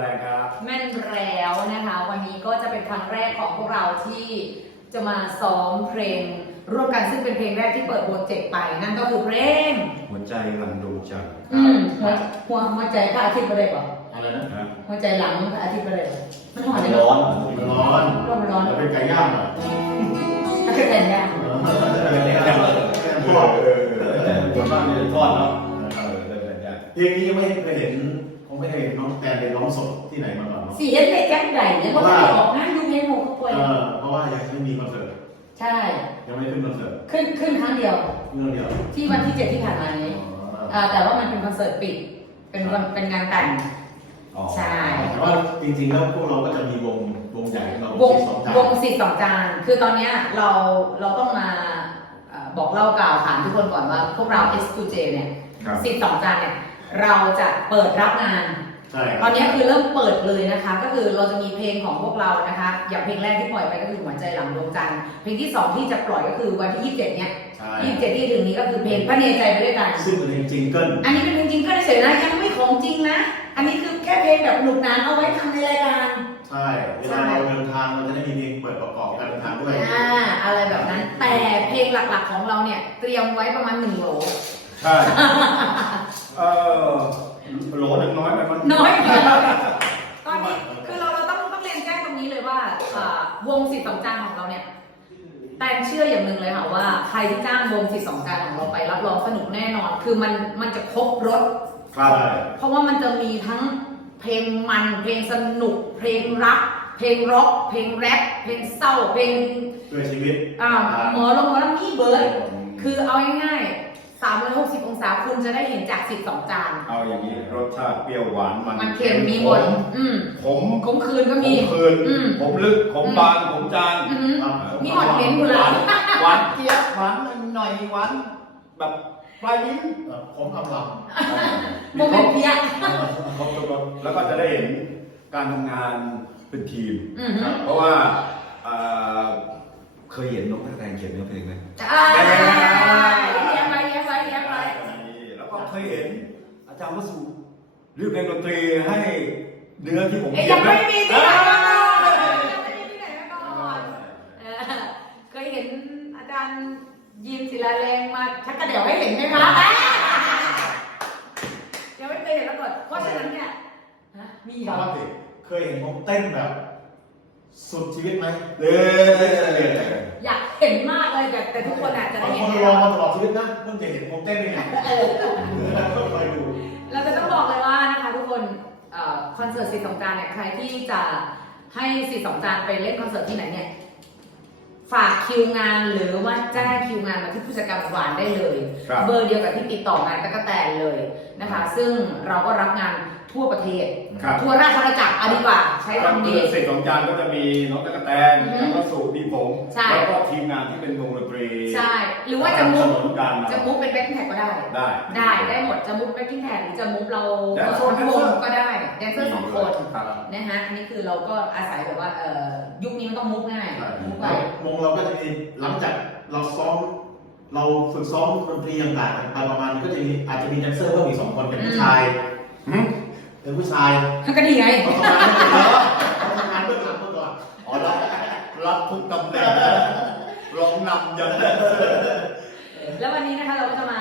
แรงครับ แม่นแล้วนะคะ วันนี้ก็จะเป็นครั้งแรกของพวกเราที่จะมาซ้อมเพลง ร่วมกันซึ่งเป็นเพลงแรกที่เปิดโปรเจกต์ไป นั่นก็คือเพลง หัวใจหลังดวงจันทร์อืมหัวหัวหัวใจพระอาทิตย์ไปเลยป่ะอะไรนะนะหัวใจหลังพระอาทิตย์ไปเลยมันหอนเลยร้อนมันร้อนร้อนมันร้อนจะเป็นไก่ย่างเหรอถ้าเกิดแต่งย่างเออเป็นไก่ย่างทอดเออเออคนบ้านมีทอดเนาะเออเออเออ เพลงนี้ยังไม่เคยเห็นคงไม่เคยเห็นน้องแตนไปร้องสดที่ไหนมาก่อนเนาะสีเอ็นเล็กแจ็คใหญ่เนี่ยเขาไม่ได้ออกนะยูเพลงหกป่วยเออเพราะว่ายังไม่มีคอนเสิร์ตใช่ ยังไม่ได้ขึ้นคอนเสิร์ตขึ้นขึ้นครั้งเดียว เรื่องเดียวที่วันที่เจ็ดที่ผ่านมานี้อ่าแต่ว่ามันเป็นคอนเสิร์ตปิด เป็นวันเป็นงานแต่ง อ๋อใช่ แต่ว่าจริงๆแล้วพวกเราก็จะมีวงวงใหญ่ของเราวงสองจานวงสิทธิ์สองจานคือตอนเนี้ยเราเราต้องมาเอ่อบอกเล่ากล่าวถามทุกคนก่อนว่าพวกเรา S2J เนี่ยครับ สิทธิ์สองจานเนี่ย เราจะเปิดรับงานใช่ตอนนี้คือเริ่มเปิดเลยนะคะ ก็คือเราจะมีเพลงของพวกเรานะคะ อย่างเพลงแรกที่ปล่อยไปก็คือหัวใจหลังดวงจันทร์เพลงที่สองที่จะปล่อยก็คือวันที่27เนี่ยใช่27ที่ถึงนี้ก็คือเพลงพระเนใจไปด้วยกันซึ่งเป็นเพลงจิงเกิลอันนี้เป็นเพลงจริงก็เฉยๆนะยังไม่ของจริงนะ อันนี้คือแค่เพลงแบบหนุกหนานเอาไว้ทำในรายการ ใช่เวลาเราเดินทางเราจะได้มีเพลงเปิดประกอบการเดินทางด้วยอ่าอะไรแบบนั้นแต่เพลงหลักๆของเราเนี่ยเตรียมไว้ประมาณหนึ่งโหล ใช่ เออโหลหนึ่งน้อยไปมันน้อยไปตอนนี้คือเราเราต้องต้องเรียนแจ้งตรงนี้เลยว่าอ่าวงสิทธิ์สองจานของเราเนี่ย แต่เชื่ออย่างหนึ่งเลยค่ะว่าใครที่จ้างวงสิทธิ์สองจานของเราไปรับรองสนุกแน่นอน คือมันมันจะครบรถ ครับเพราะว่ามันจะมีทั้งเพลงมัน เพลงสนุก เพลงรัก เพลงร็อกเพลงแรปเพลงเศร้าเพลงด้วยชีวิต อ่าหมอลงหมอลำนี่เบิร์ดคือเอาง่ายๆ 360 องศาคุณจะได้เห็นจาก 12 จาน เอาอย่างนี้รสชาติเปรี้ยวหวานมันมันเค็มมีหมด อืมผมขมคืนก็ผมี มคืนอืมผมลึกผมบางผมจางอือหือ ครับมีหมดเห็นหมดเลย หวานเจี๊ยบหวานหน่อยหวานแบบปลายลิ้นเอ่อผมกำลังโมเมนต์เพีย ครบทุกรสแล้วก็จะได้เห็นการทำงานเป็นทีม อือหือเพราะว่าเอ่อเคยเห็นนกแตงเขียนเนื้อเพลงไหม อ่าแย้มไว้แย้มไว้แย้มไว้ แล้วก็ เคยเห็น อาจารย์วสุเรียกเพลงดนตรีให้เนื้อที่ผมเอ้ยเขียัยงนไม่ไว้มีที่ไหนมาก่อนยังไม่มีที่ไหนมาก่อนเออเคยเห็นอาจารย์ยิมศิลาแรงมาชักกระเดี่ยวให้เห็นไหมคะยังไม่เคยเห็นมาก่อนเพราะฉะนั้นเนี่ยฮะมีเหรปอกติเคยเห็นผมเต้นแบบ สุดชีวิตไหมเด้ออยากเห็นมากเลยแต่แต่ทุกคนอาจจะได้บางเห็คนนแน่รนออนมาตลอดชีวิตนะเพิ่งจะเห็นผมเต้นเองเออก็คอยดูเราจะต้องบอกเลยว่านะคะทุกคนเอ่อคอนเสิร์ตสีสงกรารเนี่ยใครที่จะให้สีสงกรารไปเล่นคอนเสิร์ตที่ไหนเนี่ยฝากคิวงานหรือว่าแจ้งคิวงานมาที่ผู้จัดการหวานได้เลย ครับ เบอร์เดียวกับที่ติดต่องานตะกแตนเลยนะคะ ซึ่งเราก็รับงานทั่วประเทศ ครับ ทั่วราชอาณาจักรเอาดีกว่าใช้คำคืดีอเสร็จของจานก็จะมีน้องตะกะแตนอือฮึแล้วก็สุมีผมใช่ แล้วก็ทีมงานที่เป็นวงดนตรีใช่ หรือว่าจะมุกสนับสนุนการจะมุกเป็นแบ็คแท็กก็ได้ ได้ ได้ได้หมดจะมุกแบ็คกิ้งแท็กหรือจะมุกเราแดเปินดเซอร์ ทั้งวงก็ได้แดนเซอร์สองคน ครับนะฮะอันนี้คือเราก็อาศัยแบบว่าเอ่อยุคนี้มันต้องมุกง่ายมุกไปวงเราก็จะมีหลังจากเราซ้อม เราฝึกซ้อมดนตรีต่างๆกันไปประมาณนี้ก็จะมีอาจจะมีแดนเซอร์เพิ่มอีกสองคนเป็นผู้ชาย หืม เป็นผู้ชายก็ดีไงเขาทำงานเบื้องหลังเบื้องหลังเบื้องหลังอ๋อรับรับทุกตำแหน่งรองนำยันแล้ววันนี้นะคะเราก็จะมา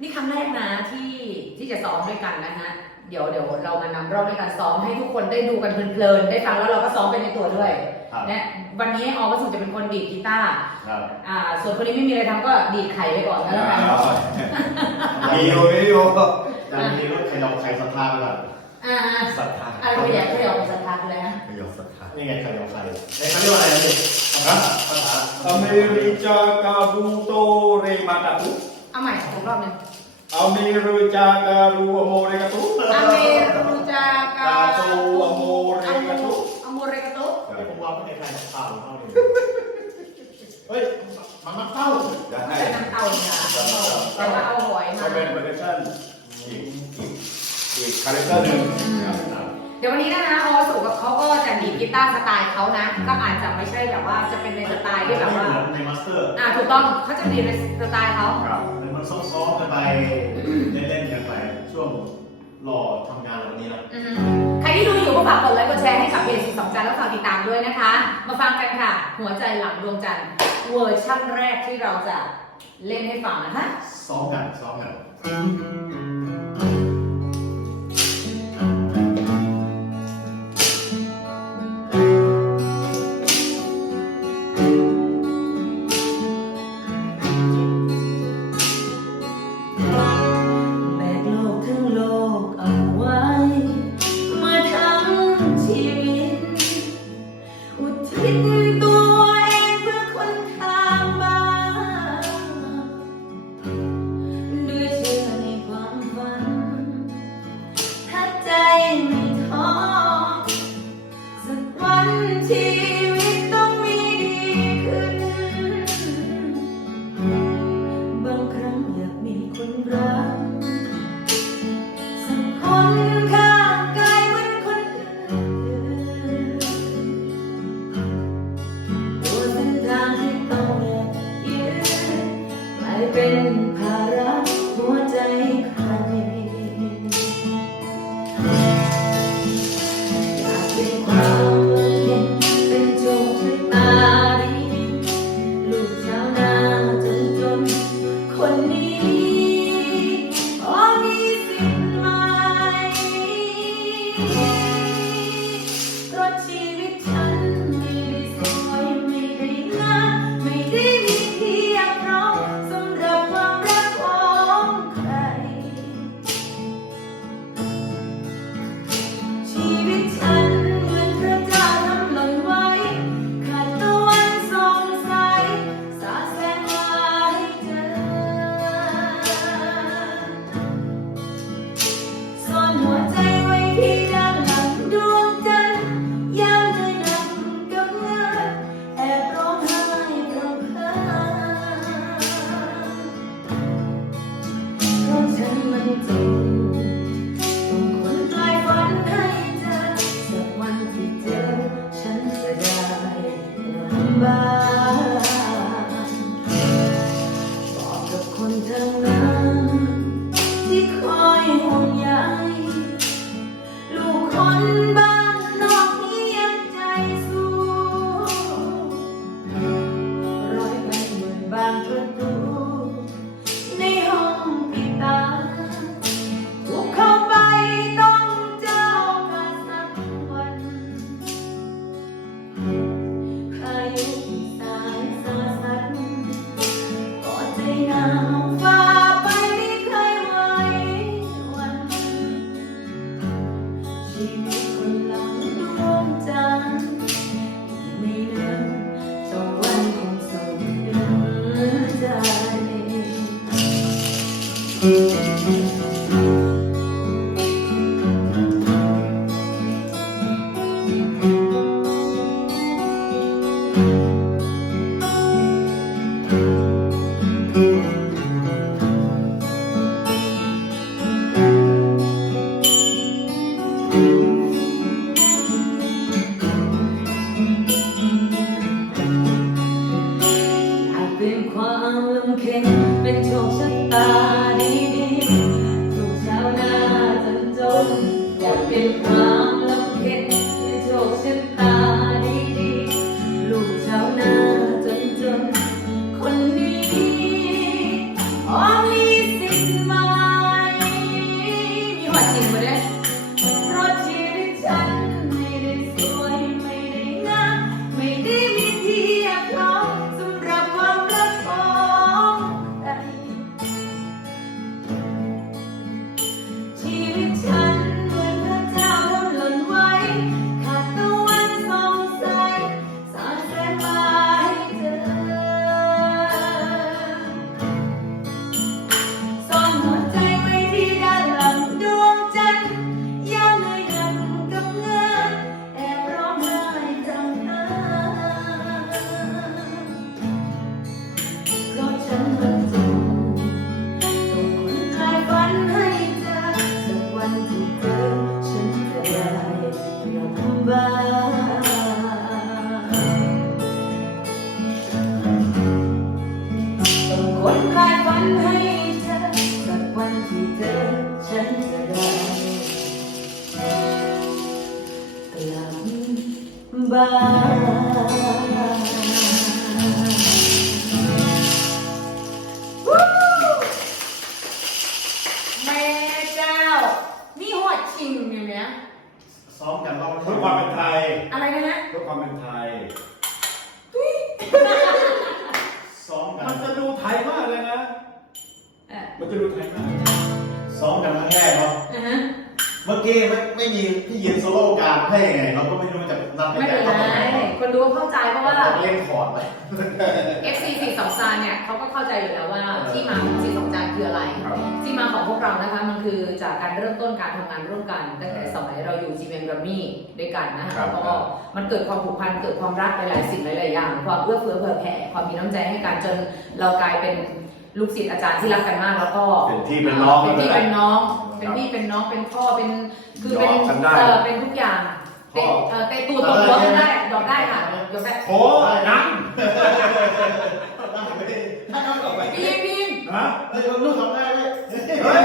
นี่ครั้งแรกนะที่ที่จะซ้อมด้วยกันนะฮะเดี๋ยวเดี๋ยวเรามานำรอบด้วยการซ้อมให้ทุกคนได้ดูกันเพลินๆได้ฟังแล้วเราก็ซ้อมไปในตัวด้วยครับนะวันนี้ออวัสุจะเป็นคนดีดกีตาร์ครับอ่าส่วนคนนี้ไม่มีอะไรทำก็ดีดไข่ไปก่อนก็แล้วกันมีอยู่มีอยู่ จานนี้ว่าใครเราใครศรัทธาไปก่อนอ่าศรัทธาๆอะไรไปอยากให้ออกไปสัมภาษณ์เลยนะไม่ยอมศรัทธานี่ไงใครเราใครไอ้เขาเรียกว่าอะไรนะเนี่ยภาษาภาษาอเมริจากาบูโตเรมาตาตุเอาใหม่อีกรอบหนึงอเมริจาการูอโมเรกาตุอเมรูจากาโตอโมเรกาตุอโมเรกาตุผมว่าไม่ใช่ใครศรัทธาของเขาเนี่ยเฮ้ยมันมาเข้าได้ไม่ใช่น้ำเต้าเนี่ยแต่ว่าเอาหอยมาก็เป็นโปรดักชั่น อีกอีกอีกคาแรคเตอร์หนึ่งเดี๋ยววันนี้นะคะออสุกับเขาก็จะดีดกีตาร์สไตล์เขานะ ก็อาจจะไม่ใช่แบบว่าจะเป็นในสไตล์ที่แบบว่า ในมาสเตอร์อ่าถูกต้องเขาจะดีดในสไตล์เขาครับมันซ้อมๆกันไปเล่นๆกันไปช่วงรอทำงานวันนี้นะอืมใครที่ดูอยู่ก็ฝากกดไลค์กดแชร์ให้กับเพจสิสองจันแล้วฝากติดตามด้วยนะคะ มาฟังกันค่ะ หัวใจหลังดวงจันทร์เวอร์ชั่นแรกที่เราจะเล่นให้ฟังนะคะซ้อมกันซ้อมกัน คน เข้าใจเพราะว่า เล่นคอร์ดไป FC 4 2จานเนี่ยเขาก็เข้าใจอยู่แล้วว่าที่มาของ4 2จานคืออะไร ครับ ที่มาของพวกเรานะคะมันคือจากการเริ่มต้นการทำงานร่วมกันตั้งแต่สมัยเราอยู่ GM g r a m m y ด้วยกันนะคะครับแล้วก็มันเกิดความผูกพันเกิดความรักหลายๆสิ่งหลายๆอย่าง ความเอื้อเฟื้อเผื่อแผ่ความมีน้ำใจให้กันจนเรากลายเป็นลูกศิษย์อาจารย์ที่รักกันมากแล้วก็ เป็นพี่เป็นน้อง เป็นพี่กัเป็นนน้องครับเป็นพี่เป็นน้อง เป็นพ่อ เป็น คือเป็นยอมกันได้ เออเป็นทุกอย่าง เตะพ่อเออเตะตูดตบหัวกันได้ยอมได้ค่ะยอมได้โอ้นังถ้าเขาต่อไปพี่ยินพี่ยินฮะเฮ้ยลูกทำได้ไหมเฮ้ย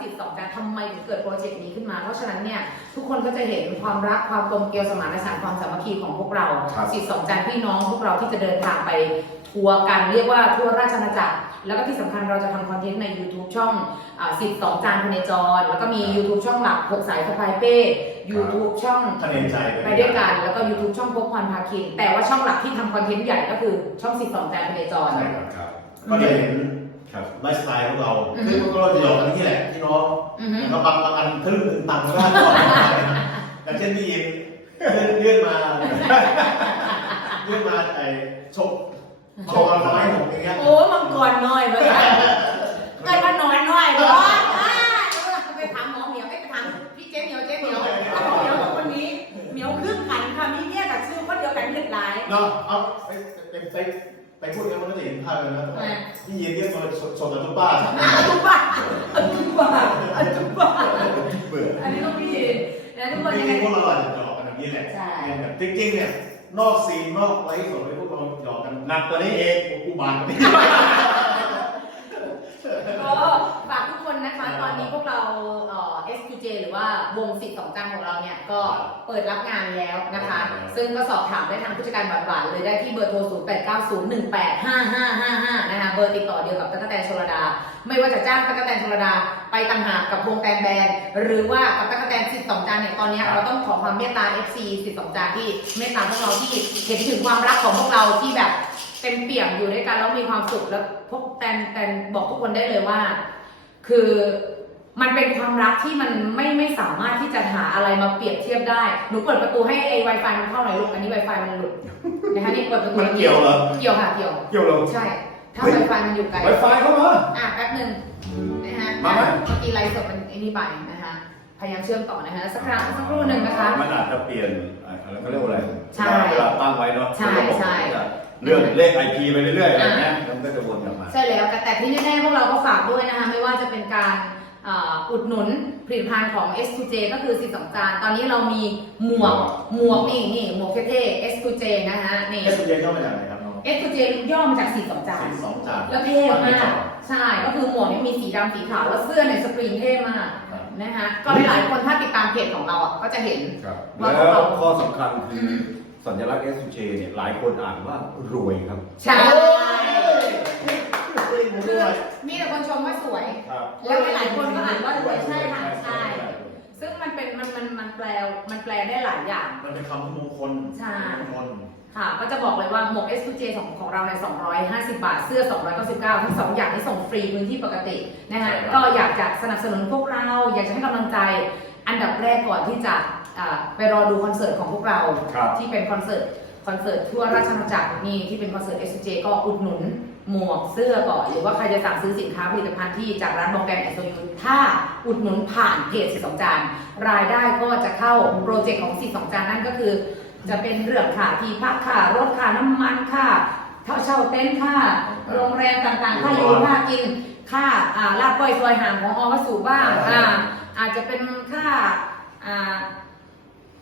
142 การทำไมถึงเกิดโปรเจกต์นี้ขึ้นมา เพราะฉะนั้นเนี่ยทุกคนก็จะเห็นความรักความกลมเกลียวสมานฉันท์ความสามัคคีของพวกเราสิทธิ์12 จานพี่น้องพวกเราที่จะเดินทางไปทัวร์กันเรียกว่าทัวร์ราชนาจักร แล้วก็ที่สำคัญเราจะทำคอนเทนต์ใน YouTube ช่องสิทธิ์12 จานพเนจร แล้วก็มี YouTube ช่องหลักหกสายสะพายเป้ YouTube ช่อง คะเนนใจไปด้วยกันแล้วก็ YouTube ช่องพบพรพาคิน แต่ว่าช่องหลักที่ทำคอนเทนต์ใหญ่ก็คือช่อง 12 แจนเมจอน ใช่ครับครับ ก็จะเห็น ครับไลฟ์สไตล์ของเราอือฮึ คือพวกเราจะหยอกกันที่นี่แหละพี่น้องอือฮึแล้วบางบางอันทะลึ่งถึงตังค์ก็ได้ก่อนอย่างเช่นพี่ยินเลื่อนเลื่อนมาเลื่อนมาไอ้ชกชกเราทำให้ผมอย่างเงี้ย โอ้มังกรน้อยเลยเกิดมาน้อยน้อยเหรออ่าไปถามหมอเหมียวไปถามพี่เจ๊เหมียวเจ๊เหมียวหมอเหมียวกับคนนี้เหมียวครึ่งขันค่ะมีเนี่ยกับชื่อคนเดียวกันเด็ดหลาย เนาะเอาไปไปไป ไปพูดกันมันก็จะเห็นภาพเลยนะพี่ยินเรียกมาชกชกกับทุกป้าอาจุบ้าอาจุบ้าอาจุบ้าเบื่ออันนี้ต้องพี่นะทุกคนจยังไงริงๆพวกเราอาจจะหยอกกันแบบนี้แหละใช่เนี่ยแบบจริงๆเนี่ยนอกซีนนอกไลฟ์สดเลยพวกเราหยอกกันหนักกว่านี้เองอุบาทกว่านี้ก็ฝากทุกค นนะคะ ตอนนี้พวกเราเอ่อ S2J หรือว่าวงสิทธิ์สองจังของเราเนี่ย ก็เปิดรับงานแล้วนะคะ ซึ่งก็สอบถามได้ทางผู้จัดการหวานๆเลยได้ที่เบอร์โทร 0 8 9 0 1 8 5 5 5 5 นะคะ เบอร์ติดต่อเดียวกับตั๊กแตนชลดา ไม่ว่าจะจ้างตั๊กแตนชลดาไปต่างหากกับวงแตนแบนด์หรือว่ากับตั๊กแตนสิทธิ์สองจานเนี่ย ตอนเนี้ยเราต้องขอความเมตตา FC สิทธิ์สองจานที่เมตตาพวกเราที่เห็นถึงความรักของพวกเราที่แบบเต็มเปี่ยมอยู่ด้วยกันแล้วมีความสุขแล้วพวกแตนแตนบอกทุกคนได้เลยว่า คือมันเป็นความรักที่มันไม่ไม่สามารถที่จะหาอะไรมาเปรียบเทียบได้ หนูเปิดประตูให้ไอ้ Wi-Fi มันเข้าหน่อยลูก อันนี้ Wi-Fi มันหลุดนะคะนี่เปิดประตูมันเกี่ยวเหรอ เกี่ยวค่ะเกี่ยว เกี่ยวเหรอ ใช่ ถ้าเฮ้ย Wi-Fi มันอยู่ไกลไวไฟเข้ามา อะแป๊บหนึ่งนะฮะมาไหมเมื่อกี้ไลฟ์สดมันไอ้นี่ไปนะคะ พยายามเชื่อมต่อนะคะ สักครั้งสักครู่หนึ่งนะคะ มันอาจจะเปลี่ยนอะไรเขาเรียกว่าอะไรใช่เวลาตั้งไว้เนาะใช่ใช่เลื่อนเลขไอพีไปเรื่อยๆอะไรเงี้ยมันก็จะวนกลับมา ใช่แล้วแต่แต่ที่แน่ๆพวกเราก็ฝากด้วยนะคะ ไม่ว่าจะเป็นการอ่าอุดหนุนผลิตภัณฑ์ของ S2J ก็คือสิบสองจานตอนนี้เรามีหมวกหมวกนี่นี่หมวกเท่ๆ S2J นะคะนี่เอสเย็นก็มาจากไหนครับน้อง S2J ย่อมาจากสีสองจานสิบสองจานแล้วเท่มากใช่ก็คือหมวกนี่มีสีดำสีขาวแล้วเสื้อเนี่ยสกรีนเท่มากนะคะก็หลายๆคนถ้าติดตามเพจของเราอะก็จะเห็นครับว่าแล้วข้อสำคัญอืคือมสัญลักษณ์ S J เนี่ยหลายคนอ่านว่ารวยครับ ใช่เฮ้ยผ มคืด้อวยมีแต่คนชมว่าสวย ครับแล้วหลายๆคนก็อ่านว่ารวยใช่ค่ะใช่ ซึ่งมันเป็นมันมันมันแปลมันแปลได้หลายอย่าง มันเป็นคำที่มงคลใช่ มงคลค่ะ ก็จะบอกเลยว่าหมวก S2J ของของเราในย250 บาท เสื้อ 299ทั้งสองอย่างที่ส่งฟรีพื้นที่ปกตินะคะใช่ครับก็อยากจะสนับสนุนพวกเรา อยากจะให้กำลังใจ อันดับแรกก่อนที่จะอ่าไปรอดูคอนเสิร์ตของพวกเรา ครับ ที่เป็นคอนเสิร์ตคอนเสิร์ตทั่วราชอาณาจักรนี่ที่เป็นคอนเสิร์ต S J ก็อุดหนุน หมวกเสื้อก่อนหรือว่าใครจะสั่งซื้อสินค้าผลิตภัณฑ์ที่จากร้านบองแกนแอนโตยูถ้าอุดหนุนผ่านเพจสิบสองจานรายได้ก็จะเข้าโปรเจกต์ของสิบสองจานนั่นก็คือ จะเป็นเรื่องค่าที่พักค่ารถค่าน้ำมันค่าเช่าเช่าเต็นท์ค่าโรงแรมต่างๆ ค่าอยู่ค่ากินค่าอ่าลาบก้อยซอยห่างของอวสูบ้างอ่าอาจจะเป็นค่าอ่า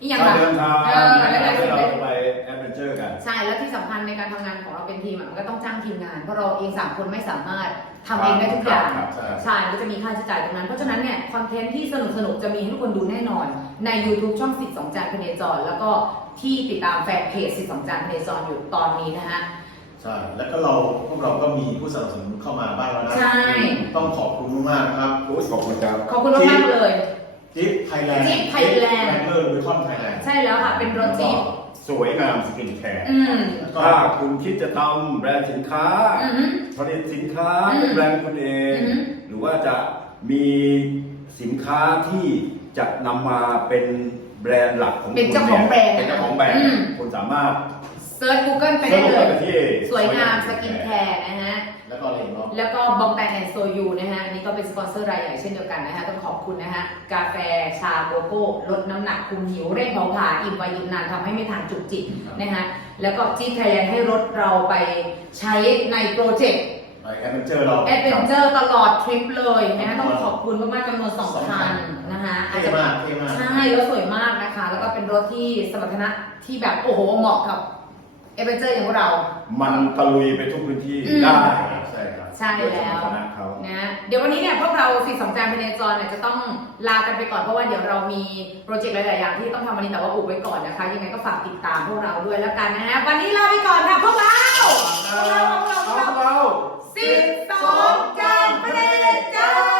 อีกอย่างการแบบเดินทางเออหลายๆสิ่งเราเลยจะไปแอดเวน เจอร์กันใช่แล้วที่สำคัญในการทำงานของเราเป็นทีมอะมันก็ต้องจ้างทีมงานเพราะเราเองสามคนไม่สามารถทำเองได้ทุกอย่าง ครับใช่ใช่ก็จะมีค่าใช้จ่ายตรงนั้น เพราะฉะนั้นเนี่ยคอนเทนต์ที่สนุกสนุกๆจะมีให้ทุกคนดูแน่นอน ใน YouTube ช่องสิทธิ์สองจานพเนจร แล้วก็ที่ติดตามแฟนเพจสิทธิ์สองจานพเนจรอยู่ตอนนี้นะฮะ ใช่แล้วก็เราพวกเราก็มีผู้สนับสนุนเข้ามาบ้างแล้วนะใช่ ต้องขอบคุณมากๆนะครับโอ้ยขอบคุณครับ ขอบคุณมากๆเลย จิ๊บไทยแลนด์ Jeep Thailand เบอร์เบคอนไทยแลนด์ ใช่แล้วค่ะเป็นรถจี๊ป สวยงามสกินแคร์ อืม ถ้าคุณคิดจะทำแบรนด์สินค้า อือหือผลิตสินค้าอืมเป็นแบรนด์คุณเอง อือฮึหรือว่าจะมีสินค้าที่จะนำมาเป็นแบรนด์หลักของเป็นคุณเจ้าของแบรนด์เป็นเจ้าของแบรนอืด์ม คุณสามารถ เซิร์ช Google ไปได้เลยซิร์ชที่สวยงามสกินแคร์นะฮะ แล้วก็อะไรอีกเนาะแล้วก็บอมแบงแอนโซยูนะฮะ อันนี้ก็เป็นสปอนเซอร์รายใหญ่เช่นเดียวกันนะฮะ ต้องขอบคุณนะฮะ กาแฟชาโกโก้ลดน้ำหนักคุมหิว เร่งเผาผลาญอิ่มไวอิ่มนานทำให้ไม่ทานจุกจิกนะฮะ แล้วก็จีไทยแลนด์ให้รถเราไปใช้ในโปรเจกต์ไปแอดเวนเจอร์เราแอดเวนเจอร์ตลอดทริปเลยนะฮะต้องขอบคุณมากๆจำนวนสองคันนะคะอาจเท่จะมากเท่มากใช่แล้วสวยมากนะคะ แล้วก็เป็นรถที่สมรรถนะที่แบบโอ้โหเหมาะกับ เอเวนเจอร์อย่างพวกเรา มันตะลุยไปทุกพื้นที่อืม ได้ใช่ครับใช่ด้วยสแล้มรวรถนะเขา นะเดี๋ยววันนี้เนี่ยพวกเราสี่สองจานพเนจรเนี่ยจะต้องลากันไปก่อนเพราะว่าเดี๋ยวเรามีโปรเจกต์หลายๆอย่างที่ต้องทำวันนี้แต่ว่าอุบไว้ก่อนนะคะ ยังไงก็ฝากติดตามพวกเราด้วยแล้วกันนะฮะวันนี้ลาไปก่อนค่ะพวกเราพวกเราพวกเราพวกเราเราสี่สองจานพเนจร